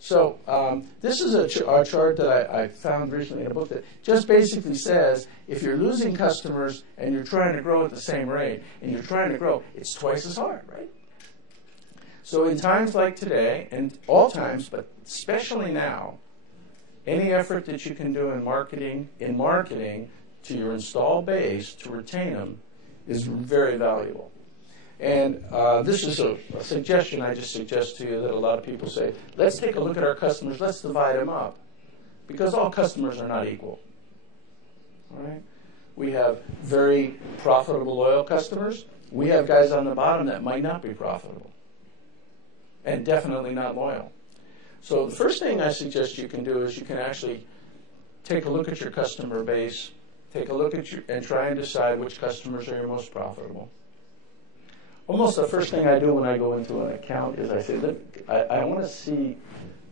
So this is a chart that I found recently in a book that just basically says if you're losing customers and you're trying to grow at the same rate, and you're trying to grow, it's twice as hard, right? So in times like today, and all times, but especially now, any effort that you can do in marketing to your install base to retain them is very valuable. And this is a suggestion I just suggest to you that a lot of people say, let's take a look at our customers, let's divide them up. Because all customers are not equal. All right? We have very profitable, loyal customers. We have guys on the bottom that might not be profitable. And definitely not loyal. So the first thing I suggest you can do is you can actually take a look at your customer base, take a look at and try and decide which customers are your most profitable. Almost the first thing I do when I go into an account is I say, look, I want to see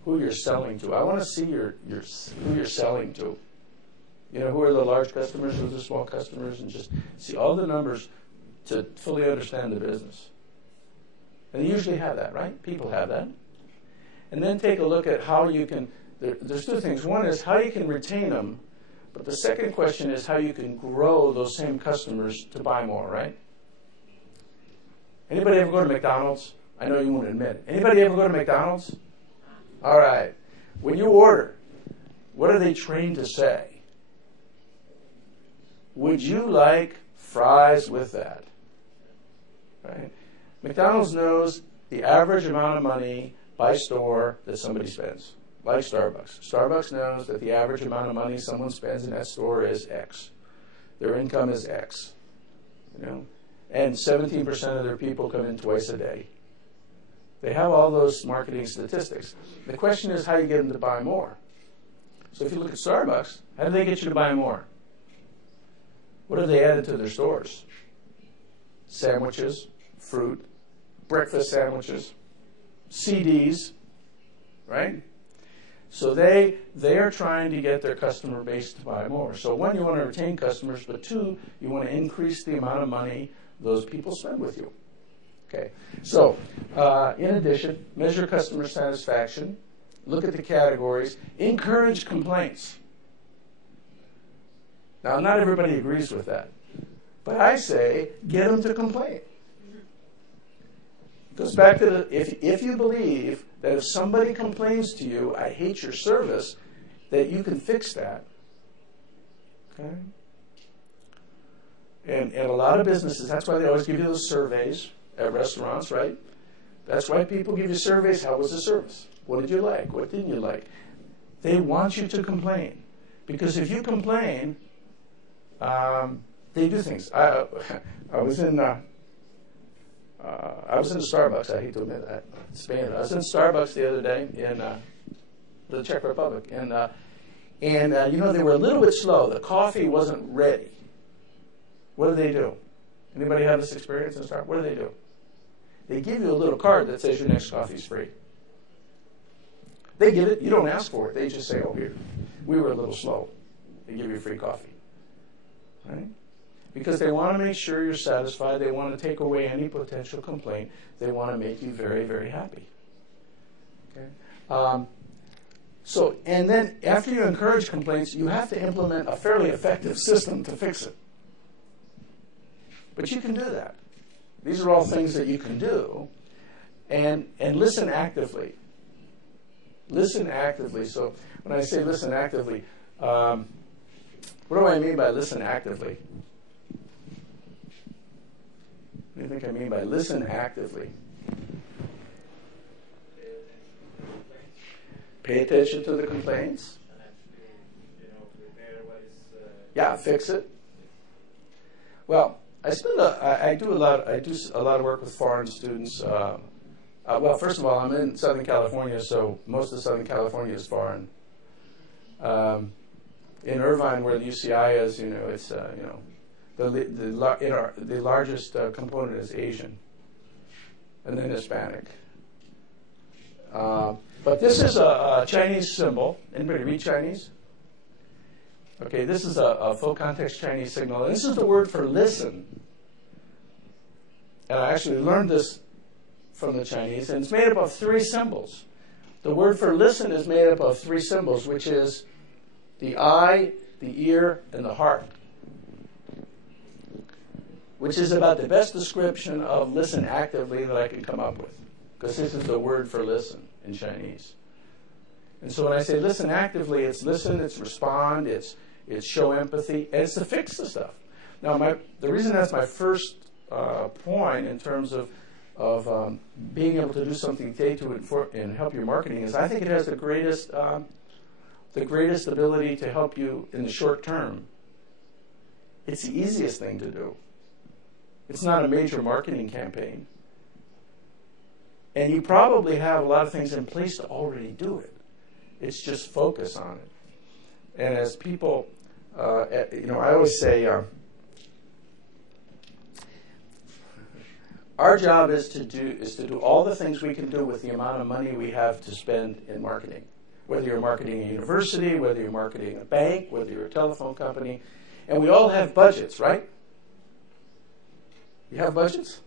who you're selling to. I want to see who you're selling to. You know, who are the large customers, who are the small customers, and just see all the numbers to fully understand the business. And they usually have that, right? People have that. And then take a look at how you can, there's two things. One is how you can retain them, but the second question is how you can grow those same customers to buy more, right? Anybody ever go to McDonald's? I know you won't admit it. Anybody ever go to McDonald's? All right. When you order, what are they trained to say? Would you like fries with that? Right? McDonald's knows the average amount of money by store that somebody spends, like Starbucks. Starbucks knows that the average amount of money someone spends in that store is X. Their income is X. You know? And 17% of their people come in twice a day. They have all those marketing statistics. The question is how you get them to buy more. So if you look at Starbucks, how do they get you to buy more? What have they added to their stores? Sandwiches, fruit, breakfast sandwiches, CDs, right? So they are trying to get their customer base to buy more. So one, you want to retain customers, but two, you want to increase the amount of money those people spend with you. Okay. So in addition, measure customer satisfaction, look at the categories, encourage complaints. Now, not everybody agrees with that, but I say get them to complain. It goes back to if you believe that if somebody complains to you, I hate your service, that you can fix that. Okay? And a lot of businesses, that's why they always give you those surveys at restaurants, right? That's why people give you surveys. How was the service? What did you like? What didn't you like? They want you to complain. Because if you complain, they do things. I was in Starbucks. I hate to admit that. Spain. I was in Starbucks the other day in the Czech Republic, and you know, they were a little bit slow. The coffee wasn't ready. What do? Anybody have this experience in Starbucks? What do? They give you a little card that says your next coffee is free. They give it. You don't ask for it. They just say, "Oh, here, we were a little slow." They give you free coffee, right? Because they want to make sure you're satisfied. They want to take away any potential complaint. They want to make you very, very happy. Okay. So, and then after you encourage complaints, you have to implement a fairly effective system to fix it. But you can do that. These are all things that you can do. And listen actively. Listen actively. So when I say listen actively, what do I mean by listen actively? What do you think I mean by listen actively? Pay attention to the complaints. Yeah, fix it. Well, I do a lot of work with foreign students. Well, first of all, I'm in Southern California, so most of Southern California is foreign. In Irvine, where the UCI is, you know, it's you know, the largest component is Asian, and then Hispanic. But this is a Chinese symbol. Anybody read Chinese? Okay, this is a full context Chinese signal. And this is the word for listen. And I actually learned this from the Chinese. And it's made up of three symbols. The word for listen is made up of three symbols, which is the eye, the ear, and the heart, which is about the best description of listen actively that I can come up with, because this is the word for listen in Chinese. And so when I say listen actively, it's listen, it's respond, it's show empathy, and it's to fix the stuff. Now, the reason that's my first point in terms of being able to do something today and help your marketing is I think it has the greatest ability to help you in the short term. It's the easiest thing to do. It's not a major marketing campaign. And you probably have a lot of things in place to already do it. It's just focus on it. And as people, I always say, our job is to do all the things we can do with the amount of money we have to spend in marketing. Whether you're marketing a university, whether you're marketing a bank, whether you're a telephone company. And we all have budgets, right? You have budgets?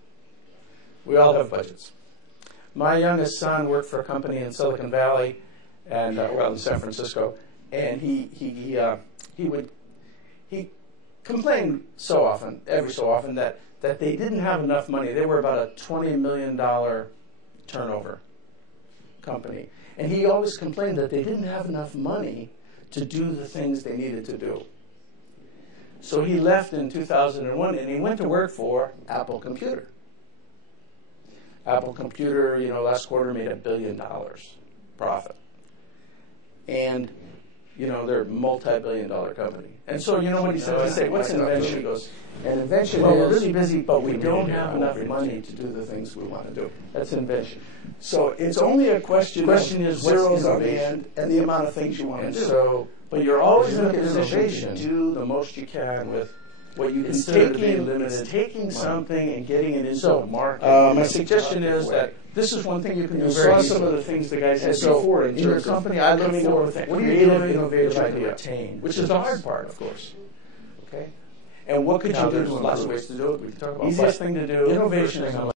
We all have budgets. My youngest son worked for a company in Silicon Valley, and in San Francisco, and he complained so often, every so often, that they didn't have enough money. They were about a $20 million turnover company. And he always complained that they didn't have enough money to do the things they needed to do. So he left in 2001, and he went to work for Apple Computer. Apple Computer, last quarter made $1 billion profit. And, they're a multi-billion-dollar company. And so, what he said? He said, what's invention? He goes, and invention is, we're really busy, but we don't have enough money to do the things we want to do. That's invention. So it's only a question of zeros on the end and the amount of things you want to do. But you're always in a position to do the most you can with what you consider to be limited. It's taking something and getting it into the market. My suggestion is that this is one thing you can do. Saw some of the things the guys had before in your company. I look forward with creative, innovative idea, which is the hard part, of course. Okay. And what could you do? There's lots of ways to do it. We can talk about easiest thing to do. Innovation is